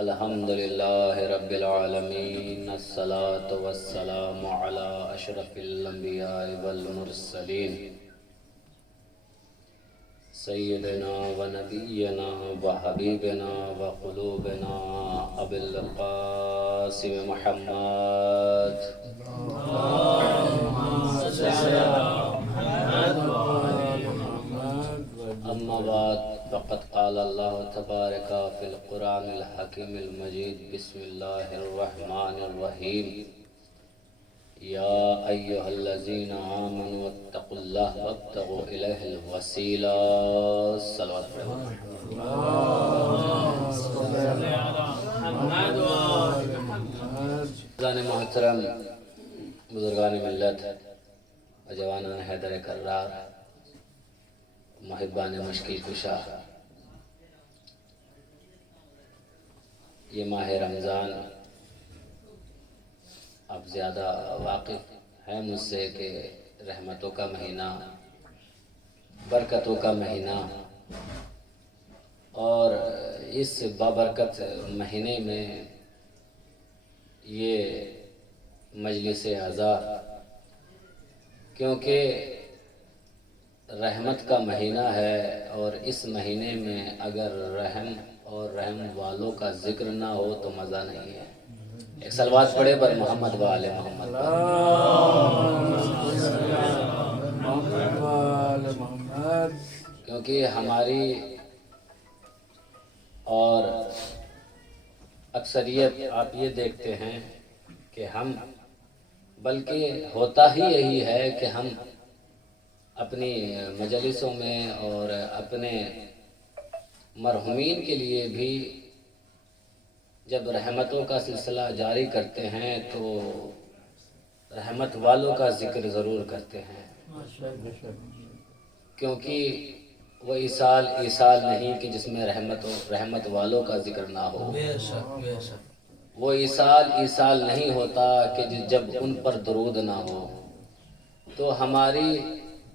الحمد للہ رب العالمین، الصلاة والسلام علی اشرف الانبیاء والمرسلین، سیدنا و نبینا و حبیبنا و قلوبنا ابی القاسم محمد اما بعد، فقد قال اللہ تبارک فی القرآن الحکیم المجید، بسم اللہ الرحمن الرحیم، یا ایہا الذین آمنوا اتقوا اللہ وابتغوا الیہ الوسیلہ۔ صلوات بزرگان محترم، بزرگان ملت، جوانان حیدر کرار، محبان مشکل کشا، یہ ماہ رمضان اب زیادہ واقف ہے مجھ سے کہ رحمتوں کا مہینہ، برکتوں کا مہینہ، اور اس بابرکت مہینے میں یہ مجلس عزا، کیونکہ رحمت کا مہینہ ہے، اور اس مہینے میں اگر رحم اور رحم والوں کا ذکر نہ ہو تو مزہ نہیں ہے۔ ایک صلوات پڑھے پر محمد و آل محمد پر، کیونکہ ہماری اور اکثریت آپ یہ دیکھتے ہیں کہ ہم، بلکہ ہوتا ہی یہی ہے کہ ہم اپنی مجلسوں میں اور اپنے مرحومین کے لیے بھی جب رحمتوں کا سلسلہ جاری کرتے ہیں تو رحمت والوں کا ذکر ضرور کرتے ہیں، کیونکہ وہ ایصال نہیں کہ جس میں رحمت والوں کا ذکر نہ ہو، وہ ایصال نہیں ہوتا کہ جب ان پر درود نہ ہو۔ تو ہماری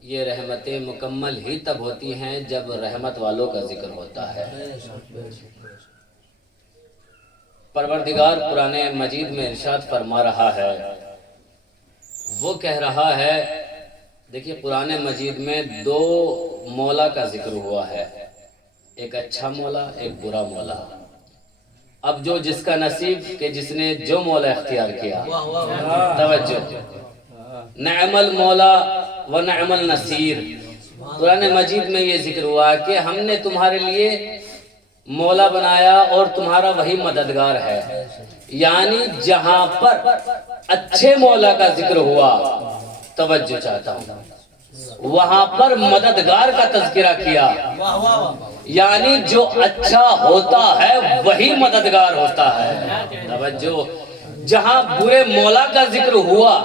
یہ رحمتیں مکمل ہی تب ہوتی ہیں جب رحمت والوں کا ذکر ہوتا ہے۔ پروردگار قرآن مجید میں ارشاد فرما رہا ہے، وہ کہہ رہا ہے، دیکھیے قرآن مجید میں دو مولا کا ذکر ہوا ہے، ایک اچھا مولا، ایک برا مولا۔ اب جو جس کا نصیب کہ جس نے جو مولا اختیار کیا، توجہ، نعم المولا و نعم النصیر۔ قرآن مجید میں یہ ذکر ہوا کہ ہم نے تمہارے لیے مولا بنایا اور تمہارا وہی مددگار ہے، یعنی جہاں پر اچھے مولا کا ذکر ہوا، توجہ چاہتا ہوں، وہاں پر مددگار کا تذکرہ کیا، یعنی جو اچھا ہوتا ہے وہی مددگار ہوتا ہے۔ توجہ، جہاں برے مولا کا ذکر ہوا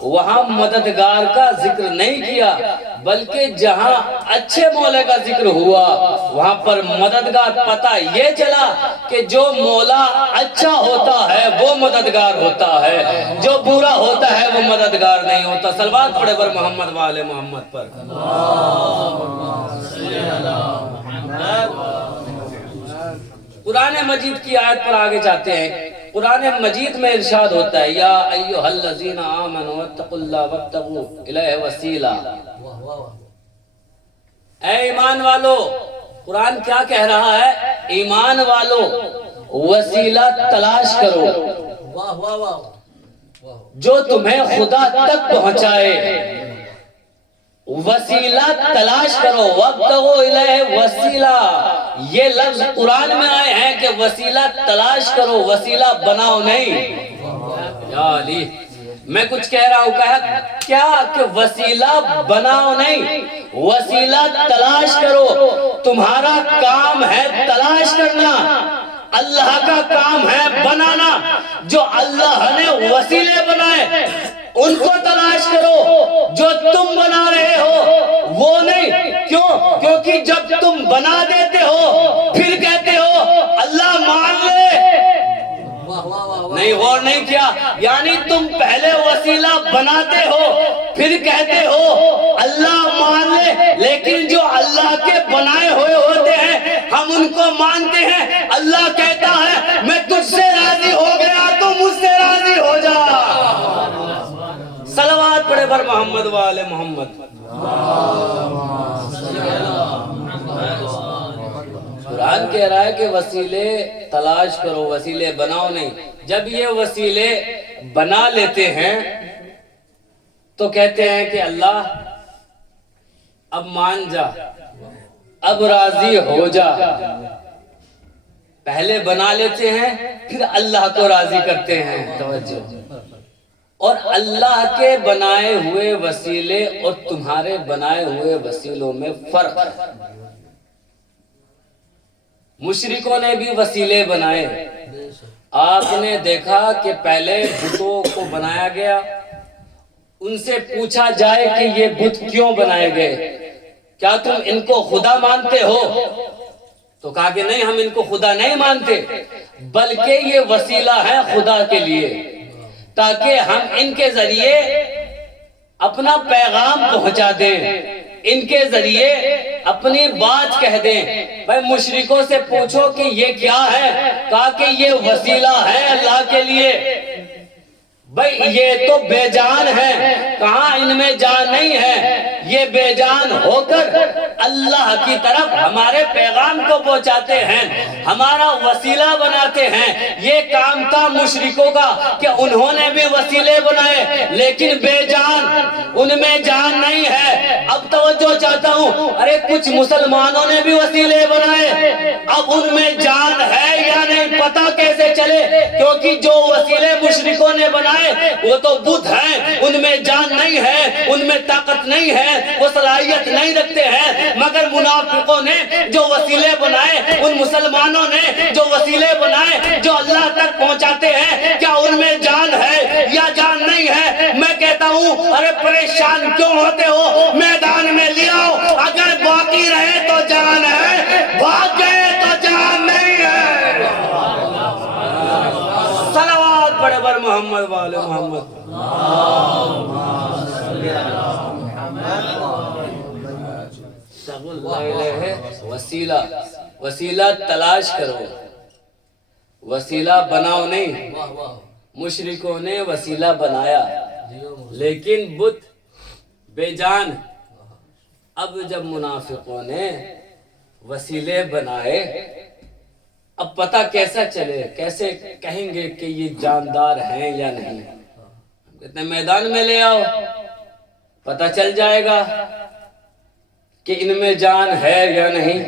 وہاں مددگار کا ذکر نہیں کیا، بلکہ جہاں اچھے مولا کا ذکر ہوا وہاں پر مددگار، پتہ یہ چلا کہ جو مولا اچھا ہوتا ہے وہ مددگار ہوتا ہے، جو برا ہوتا ہے وہ مددگار نہیں ہوتا۔ صلوات پڑھے پر محمد و آل محمد پر۔ قرآن مجید کی آیت پر آگے جاتے ہیں۔ قرآن مجید میں ارشاد ہوتا ہے، یا ایھا الذین آمنوا اتقوا اللہ وابتغوا الیہ وسیلہ۔ اے ایمان والو، قرآن کیا کہہ رہا ہے؟ ایمان والو، وسیلہ تلاش کرو جو تمہیں خدا تک پہنچائے، وسیلہ تلاش کرو، وابتغوا الیہ وسیلہ۔ یہ لفظ قرآن میں آئے ہیں کہ وسیلہ تلاش کرو، وسیلہ بناؤ نہیں۔ یا علی، میں کچھ کہہ رہا ہوں، کیا کہ وسیلہ بناؤ نہیں، وسیلہ تلاش کرو۔ تمہارا کام ہے تلاش کرنا، اللہ کا کام ہے بنانا۔ جو اللہ نے وسیلے بنائے ان کو تلاش کرو، جو تم بنا رہے ہو وہ نہیں۔ کیوں؟ کیونکہ جب تم بنا دیتے ہو پھر کہتے ہو اللہ مان لے، نہیں، غور نہیں کیا، یعنی تم پہلے وسیلہ بناتے ہو پھر کہتے ہو اللہ مان لے، لیکن جو اللہ کے بنائے ہوئے ہوتے ہیں ہم ان کو مانتے ہیں۔ اللہ کہتا ہے میں محمد وآل محمد۔ قرآن کہہ رہا ہے کہ وسیلے تلاش کرو، وسیلے بناؤ نہیں۔ جب یہ وسیلے بنا لیتے ہیں تو کہتے ہیں کہ اللہ اب مان جا، اب راضی ہو جا۔ پہلے بنا لیتے ہیں پھر اللہ کو راضی کرتے ہیں۔ توجہ، اور اللہ کے بنائے ہوئے وسیلے اور تمہارے بنائے ہوئے وسیلوں میں فرق ہے۔ مشرکوں نے بھی وسیلے بنائے۔ آپ نے دیکھا کہ پہلے بتوں کو بنایا گیا، ان سے پوچھا جائے کہ یہ بت کیوں بنائے گئے، کیا تم ان کو خدا مانتے ہو؟ تو کہا کہ نہیں، ہم ان کو خدا نہیں مانتے، بلکہ یہ وسیلہ ہے خدا کے لیے، تاکہ ہم ان کے ذریعے اپنا پیغام پہنچا دیں، ان کے ذریعے اپنی بات کہہ دیں۔ بھائی مشرکوں سے پوچھو کہ یہ کیا ہے، کہا کہ یہ وسیلہ ہے اللہ کے لیے۔ بھائی یہ تو بے جان ہے، کہاں ان میں جان نہیں ہے، یہ بے جان ہو کر اللہ کی طرف ہمارے پیغام کو پہنچاتے ہیں، ہمارا وسیلہ بناتے ہیں۔ یہ کام تھا مشرکوں کا کہ انہوں نے بھی وسیلے بنائے، لیکن بے جان، ان میں جان نہیں ہے۔ اب توجہ چاہتا ہوں، ارے کچھ مسلمانوں نے بھی وسیلے بنائے، اب ان میں جان ہے یا نہیں پتہ کیسے چلے؟ کیونکہ جو وسیلے مشرکوں نے بنائے وہ تو بت ہیں، ان میں جان نہیں ہے، ان میں طاقت نہیں ہے، وہ صلاحیت نہیں رکھتے ہیں۔ مگر منافقوں نے جو وسیلے بنائے، ان مسلمانوں نے جو وسیلے بنائے جو اللہ تک پہنچاتے ہیں، کیا ان میں جان ہے یا جان نہیں ہے؟ میں کہتا ہوں ارے پریشان کیوں ہوتے ہو؟ میدان میں لے آؤ، اگر باقی رہے تو جان ہے، بھاگ گئے تو جان نہیں ہے۔ صلوات پڑھے بر محمد والے محمد۔ وسیلہ، وسیلہ تلاش کرو، وسیلہ بناؤ نہیں۔ مشرکوں نے وسیلہ بنایا لیکن بت بے جان۔ اب جب منافقوں نے وسیلے بنائے، اب پتہ کیسا چلے، کیسے کہیں گے کہ یہ جاندار ہیں یا نہیں؟ کتنے میدان میں لے آؤ، پتہ چل جائے گا کہ ان میں جان ہے یا نہیں۔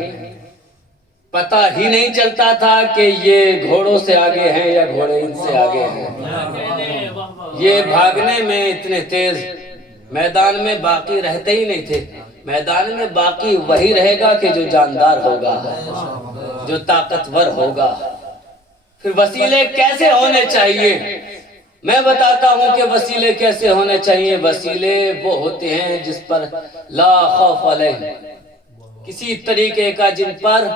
پتہ ہی نہیں چلتا تھا کہ یہ گھوڑوں سے آگے ہیں یا گھوڑے ان سے آگے ہیں۔ یہ بھاگنے میں اتنے تیز، میدان میں باقی رہتے ہی نہیں تھے۔ میدان میں باقی وہی رہے گا کہ جو جاندار ہوگا، جو طاقتور ہوگا۔ پھر وسیلے کیسے ہونے چاہیے؟ میں بتاتا ہوں کہ وسیلے کیسے ہونے چاہیے۔ وسیلے وہ ہوتے ہیں جس پر لا خوف علیہ، کسی طریقے کا جن پر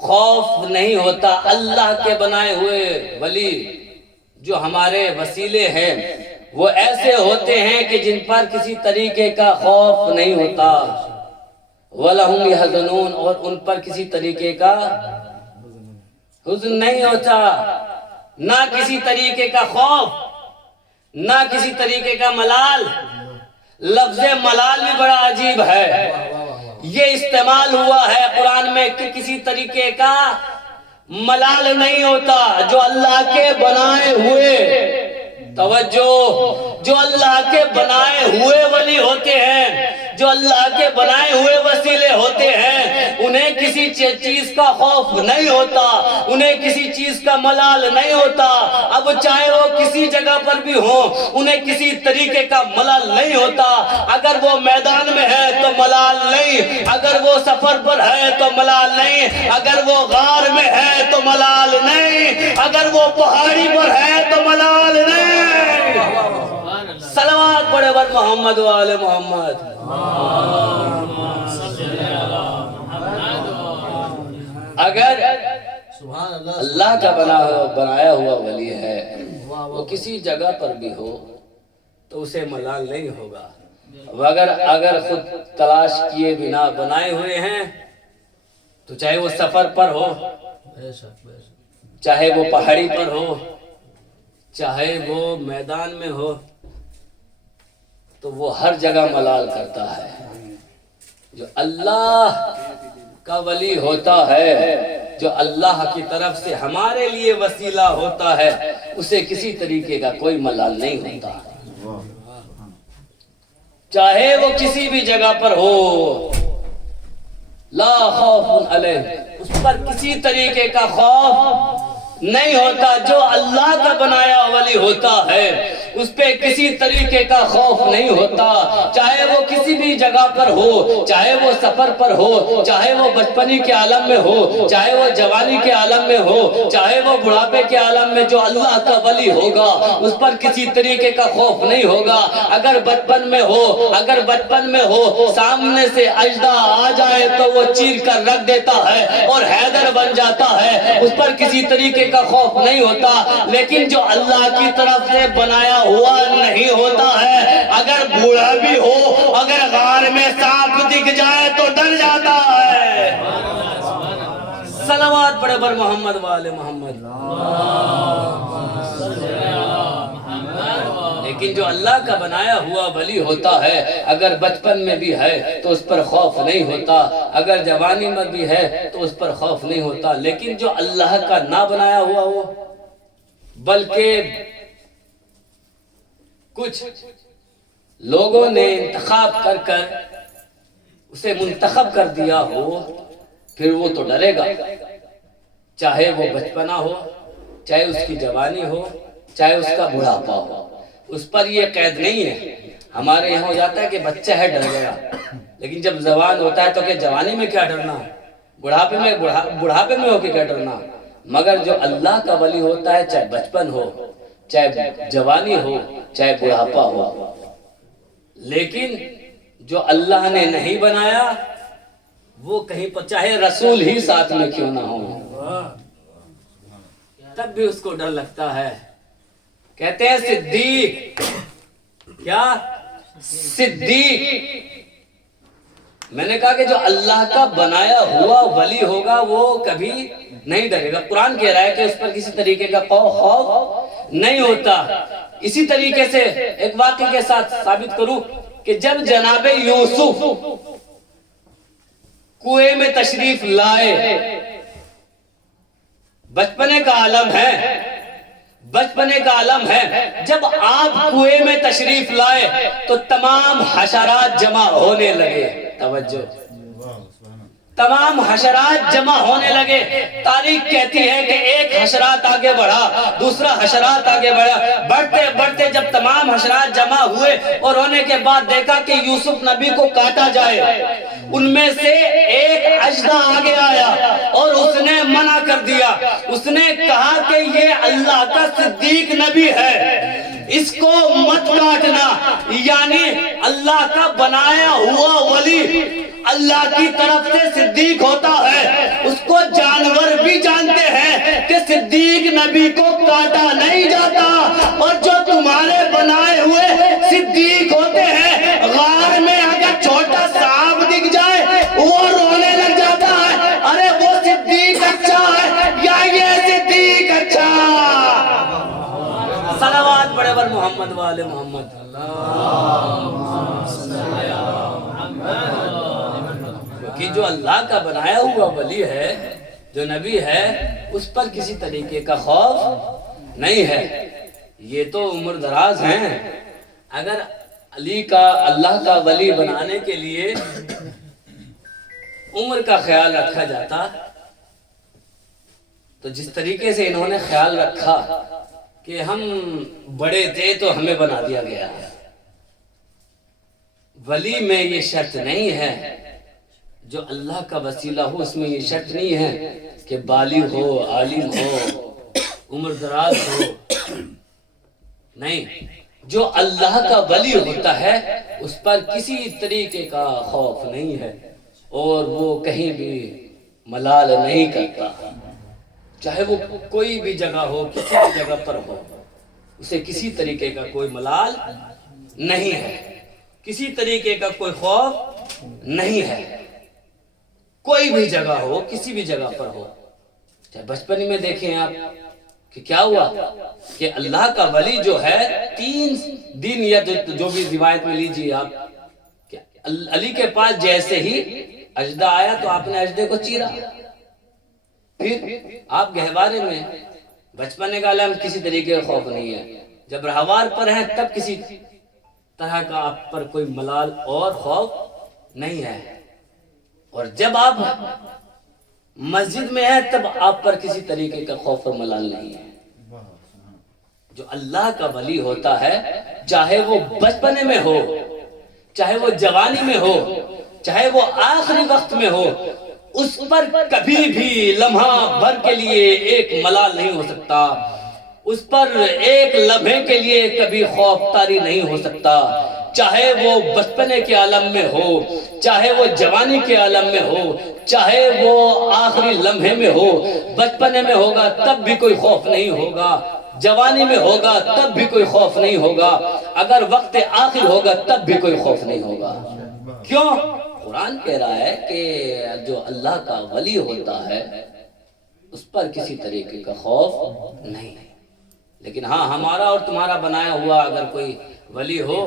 خوف نہیں ہوتا۔ اللہ کے بنائے ہوئے ولی جو ہمارے وسیلے ہیں وہ ایسے ہوتے ہیں کہ جن پر کسی طریقے کا خوف نہیں ہوتا۔ وَلَهُمْ يَحْزَنُونَ، اور ان پر کسی طریقے کا حزن نہیں ہوتا، نہ کسی طریقے کا خوف، نہ کسی طریقے کا ملال۔ لفظ ملال بھی بڑا عجیب ہے، یہ استعمال ہوا ہے قرآن میں کہ کسی طریقے کا ملال نہیں ہوتا۔ جو اللہ کے بنائے ہوئے، توجہ، جو اللہ کے بنائے ہوئے ولی ہوتے ہیں، جو اللہ کے بنائے ہوئے وسیلے ہوتے ہیں، انہیں کسی چیز کا خوف نہیں ہوتا، انہیں کسی چیز کا ملال نہیں ہوتا۔ اب چاہے وہ کسی جگہ پر بھی ہوں، انہیں کسی طریقے کا ملال نہیں ہوتا۔ اگر وہ میدان میں ہے تو ملال نہیں، اگر وہ سفر پر ہے تو ملال نہیں، اگر وہ غار میں ہے تو ملال نہیں، اگر وہ پہاڑی پر ہے تو ملال نہیں۔ صلوات پڑھے بر محمد والے محمد۔ اگر اللہ کا بنایا ہوا ولی ہے، وہ کسی جگہ پر بھی ہو تو اسے ملال نہیں ہوگا۔ اگر خود تلاش کیے بنا بنائے ہوئے ہیں تو چاہے وہ سفر پر ہو، چاہے وہ پہاڑی پر ہو، چاہے وہ میدان میں ہو، تو وہ ہر جگہ ملال کرتا ہے۔ جو اللہ کا ولی ہوتا ہے، جو اللہ کی طرف سے ہمارے لیے وسیلہ ہوتا ہے، اسے کسی طریقے کا کوئی ملال نہیں ہوتا، چاہے وہ کسی بھی جگہ پر ہو۔ لا خوف علیہ، اس پر کسی طریقے کا خوف نہیں ہوتا۔ جو اللہ کا بنایا ولی ہوتا ہے اس پہ کسی طریقے کا خوف نہیں ہوتا، چاہے وہ کسی بھی جگہ پر ہو، چاہے وہ سفر پر ہو، چاہے وہ بچپنی کے عالم میں ہو، چاہے وہ جوانی کے عالم میں ہو، چاہے وہ بڑھاپے کے عالم میں۔ جو اللہ کا ولی ہوگا اس پر کسی طریقے کا خوف نہیں ہوگا۔ اگر بچپن میں ہو سامنے سے اژدھا آ جائے تو وہ چیر کر رکھ دیتا ہے اور حیدر بن جاتا ہے، اس پر کسی طریقے کا خوف نہیں ہوتا۔ لیکن جو اللہ کی طرف سے بنایا ہوا نہیں ہوتا ہے، اگر بوڑھا بھی ہو، اگر غار میں سانپ دکھ جائے تو ڈر جاتا ہے۔ صلوات پڑھے بر محمد والے محمد۔ لیکن جو اللہ کا بنایا ہوا ولی ہوتا ہے، اگر بچپن میں بھی ہے تو اس پر خوف نہیں ہوتا، اگر جوانی میں بھی ہے تو اس پر خوف نہیں ہوتا۔ لیکن جو اللہ کا نہ بنایا ہوا ہو، بلکہ کچھ لوگوں نے انتخاب کر اسے منتخب کر دیا ہو، پھر وہ تو ڈرے گا، چاہے وہ بچپنا ہو، چاہے اس کی جوانی ہو، چاہے اس کا بڑھاپا ہو۔ اس پر یہ قید نہیں ہے۔ ہمارے یہاں ہو جاتا ہے کہ بچہ ہے ڈر گیا، لیکن جب جوان ہوتا ہے تو کہ جوانی میں کیا ڈرنا، بڑھاپے میں ہو کے کیا ڈرنا۔ مگر جو اللہ کا ولی ہوتا ہے، چاہے بچپن ہو، چاہے جوانی ہو، چاہے بڑھاپا ہو، لیکن جو اللہ نے نہیں بنایا وہ کہیں پر، چاہے رسول ہی ساتھ میں کیوں نہ ہو، تب بھی اس کو ڈر لگتا ہے۔ کہتے ہیں صدیق، کیا صدیق، میں نے کہا کہ جو اللہ کا بنایا ہوا ولی ہوگا وہ کبھی نہیں ڈرے گا۔ قرآن کہہ رہا ہے کہ اس پر کسی طریقے کا خوف نہیں ہوتا۔ اسی طریقے سے ایک واقعے کے ساتھ ثابت کروں کہ جب جناب یوسف کنویں میں تشریف لائے، بچپنے کا عالم ہے، جب آپ کنویں میں تشریف لائے تو تمام حشرات جمع ہونے لگے۔ توجہ، تمام حشرات جمع ہونے لگے۔ تاریخ کہتی ہے کہ ایک حشرات آگے بڑھا، دوسرا حشرات آگے بڑھا، بڑھتے بڑھتے جب تمام حشرات جمع ہوئے اور ہونے کے بعد دیکھا کہ یوسف نبی کو کاٹا جائے، ان میں سے ایک اژدھا آگے آیا اور اس نے منع کر دیا۔ اس نے کہا کہ یہ اللہ کا صدیق نبی ہے، اس کو مت کاٹنا۔ یعنی اللہ کا بنایا ہوا ولی اللہ کی طرف سے صدیق ہوتا ہے، اس کو جانور بھی جانتے ہیں کہ صدیق نبی کو کاٹا نہیں جاتا۔ اور جو تمہارے بنائے ہوئے صدیق ہوتے ہیں، غار میں اگر چھوٹا سانپ دکھ جائے وہ رونے لگ جاتا ہے، ارے وہ صدیق اچھا ہے یا یہ صدیق اچھا۔ صلوات پڑھے بر محمد والے محمد۔ کہ جو اللہ کا بنایا ہوا ولی ہے، جو نبی ہے، اس پر کسی طریقے کا خوف نہیں ہے۔ یہ تو عمر دراز ہیں، اگر علی کا اللہ کا ولی بنانے کے لیے عمر کا خیال رکھا جاتا تو جس طریقے سے انہوں نے خیال رکھا کہ ہم بڑے تھے تو ہمیں بنا دیا گیا۔ ولی میں یہ شرط نہیں ہے، جو اللہ کا وسیلہ ہو اس میں یہ شرط نہیں ہے کہ بالغ ہو، عالم ہو، عمر دراز ہو، نہیں۔ جو اللہ کا ولی ہوتا ہے اس پر کسی طریقے کا خوف نہیں ہے اور وہ کہیں بھی ملال نہیں کرتا، چاہے وہ کوئی بھی جگہ ہو، کسی بھی جگہ پر ہو، اسے کسی طریقے کا کوئی ملال نہیں ہے، کسی طریقے کا کوئی خوف نہیں ہے۔ کوئی بھی جگہ ہو، کسی بھی جگہ پر ہو، چاہے بچپن میں دیکھیں آپ کہ کیا ہوا کہ اللہ کا ولی جو ہے 3 دن یا جو بھی روایت میں لیجیے آپ، کہ علی کے پاس جیسے ہی اجدہ آیا تو آپ نے اجدے کو چیرا، پھر آپ گہوارے میں، بچپنے کا علم کسی طریقے کا خوف نہیں ہے، جب رہوار پر ہیں تب کسی طرح کا آپ پر کوئی ملال اور خوف نہیں ہے، اور جب آپ مسجد میں ہیں تب آپ پر کسی طریقے کا خوف اور ملال نہیں ہے۔ جو اللہ کا ولی ہوتا ہے، چاہے وہ بچپنے میں ہو، چاہے وہ جوانی میں ہو، چاہے وہ آخری وقت میں ہو، اس پر کبھی بھی لمحہ بھر کے لیے ایک ملال نہیں ہو سکتا، اس پر ایک لمحے کے لیے کبھی خوف طاری نہیں ہو سکتا، چاہے وہ بچپنے کے عالم میں ہو، چاہے وہ جوانی کے عالم میں ہو، چاہے وہ آخری لمحے میں ہو۔ بچپنے میں ہوگا تب بھی کوئی خوف نہیں ہوگا، جوانی میں ہوگا تب بھی کوئی خوف نہیں ہوگا، اگر وقت آخر ہوگا تب بھی کوئی خوف نہیں ہوگا۔ کیوں؟ قرآن کہہ رہا ہے کہ جو اللہ کا ولی ہوتا ہے اس پر کسی طریقے کا خوف نہیں ہے۔ لیکن ہاں، ہمارا اور تمہارا بنایا ہوا اگر کوئی ولی ہو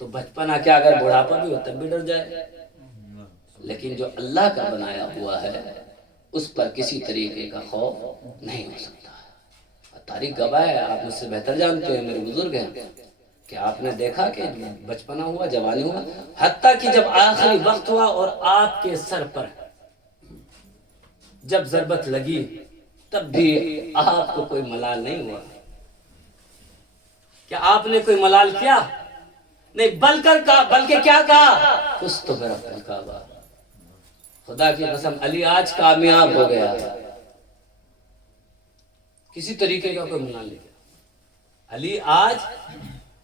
تو بچپنا کیا، اگر بڑھاپا بھی ہو تب بھی ڈر جائے، لیکن جو اللہ کا بنایا ہوا ہے اس پر کسی طریقے کا خوف نہیں ہو سکتا۔ تاریخ گواہ ہے، آپ مجھ سے بہتر جانتے ہیں، میرے بزرگ ہیں، کہ آپ نے دیکھا کہ بچپنا ہوا، جوانی ہوا، حتیٰ کہ جب آخری وقت ہوا اور آپ کے سر پر جب ضربت لگی تب بھی آپ کو کوئی ملال نہیں ہوا۔ کیا آپ نے کوئی ملال کیا؟ نہیں، بلکہ کیا کہا؟ اس تو میرا کعبہ، خدا کی قسم علی آج کامیاب ہو گیا، کسی طریقے کا کوئی ملال نہیں کیا، علی آج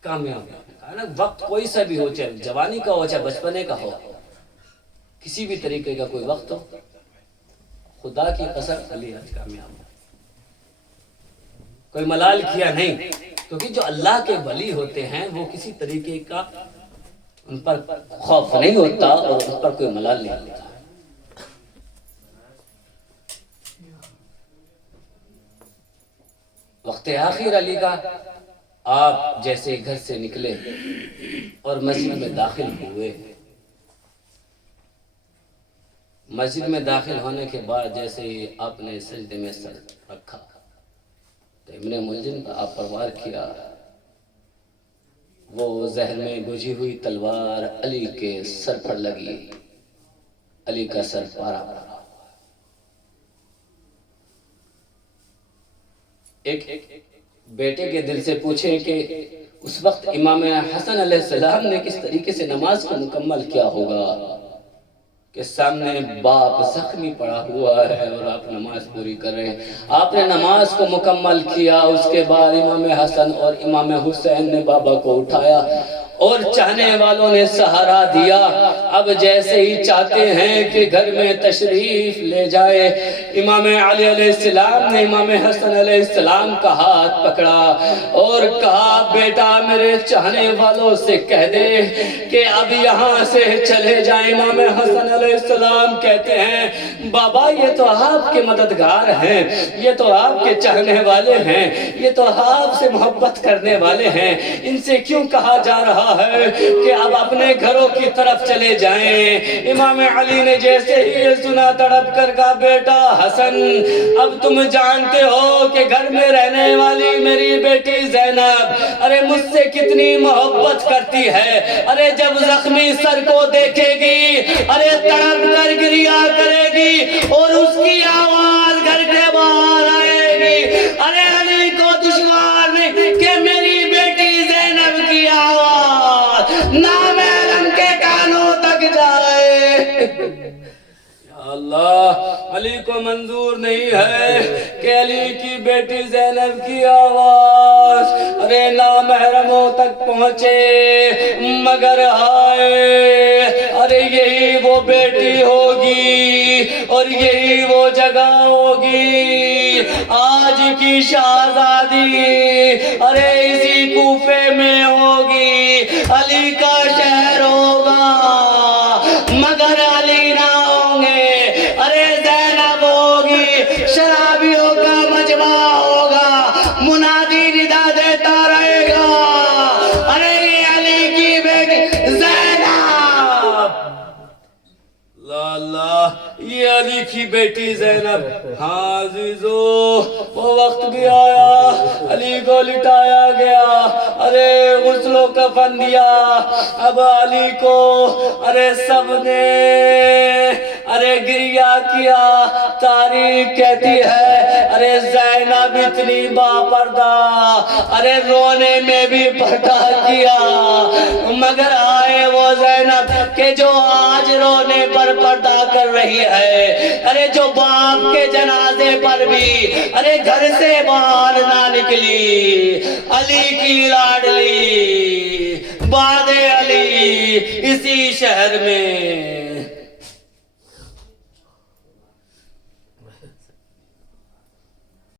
کامیاب ہو گیا۔ وقت کوئی سا بھی ہو، چاہے جوانی کا ہو چاہے بچپنے کا ہو، کسی بھی طریقے کا کوئی وقت ہو، خدا کی قسم علی آج کامیاب ہو، کوئی ملال کیا نہیں، کیونکہ جو اللہ کے ولی ہوتے ہیں وہ کسی طریقے کا ان پر خوف نہیں ہوتا اور ان پر کوئی ملال نہیں ہوتا۔ وقت آخر علی کا، آپ جیسے گھر سے نکلے اور مسجد میں داخل ہوئے، مسجد میں داخل ہونے کے بعد جیسے ہی آپ نے سجدے میں سر رکھا تو ابن ملجم کا آپ پر وار کیا، وہ زہر میں بجھی ہوئی تلوار علی کے سر پر لگی، علی کا سر پارا پڑا۔ ایک بیٹے کے دل سے پوچھے کہ اس وقت امام حسن علیہ السلام نے کس طریقے سے نماز کو مکمل کیا ہوگا کہ سامنے باپ زخمی پڑا ہوا ہے اور آپ نماز پوری کر رہے ہیں۔ آپ نے نماز کو مکمل کیا، اس کے بعد امام حسن اور امام حسین نے بابا کو اٹھایا اور چاہنے والوں نے سہارا دیا۔ اب جیسے ہی چاہتے ہیں کہ گھر میں تشریف لے جائے، امام علی علیہ السلام نے امام حسن علیہ السلام کا ہاتھ پکڑا اور کہا، بیٹا میرے چاہنے والوں سے کہہ دے کہ اب یہاں سے چلے جائیں۔ امام حسن علیہ السلام کہتے ہیں، بابا یہ تو آپ کے مددگار ہیں، یہ تو آپ کے چاہنے والے ہیں، یہ تو آپ سے محبت کرنے والے ہیں، ان سے کیوں کہا جا رہا ہے کہ اب اپنے گھروں کی طرف چلے جائیں؟ امام علی نے جیسے ہی یہ سنا تڑپ کر کہا، بیٹا حسن اب تم جانتے ہو کہ گھر میں رہنے والی میری بیٹی زینب ارے مجھ سے کتنی محبت کرتی ہے، ارے جب زخمی سر کو دیکھے گی ارے تڑپ کر گریا کرے گی اور اس کی آواز گھر کے باہر آئے گی۔ ارے علی کو دشوار نہیں کہ میری بیٹی زینب کی آواز نامحرم کے کانوں تک جائے۔ یا اللہ، علی کو منظور نہیں ہے کہ علی کی بیٹی زینب کی آواز ارے نامحرموں تک پہنچے، مگر ہائے ارے یہی وہ بیٹی ہوگی اور یہی وہ جگہ ہوگی، آج کی شہزادی ارے اسی کوفے میں ہوگی، علی کا شہر ہوگا مگر علی نہ ہوں گے، ارے زینب ہوگی، شرابیوں کا مجمع ہوگا کی بیٹی زینب. ہاں عزیزو وہ وقت بھی آیا علی کو لٹایا گیا. ارے غسل و کفن دیا. اب علی کو ارے سب نے ارے گریہ کیا. تاریخ کہتی ہے ارے زینب اتنی باپردہ ارے رونے میں بھی پردہ کیا. مگر آئے وہ زینب کہ جو آج رونے پر پردہ کر رہی ہے. ارے جو باپ کے جنازے پر بھی ارے گھر سے باہر نہ نکلی. علی کی لاڈلی باد علی اسی شہر میں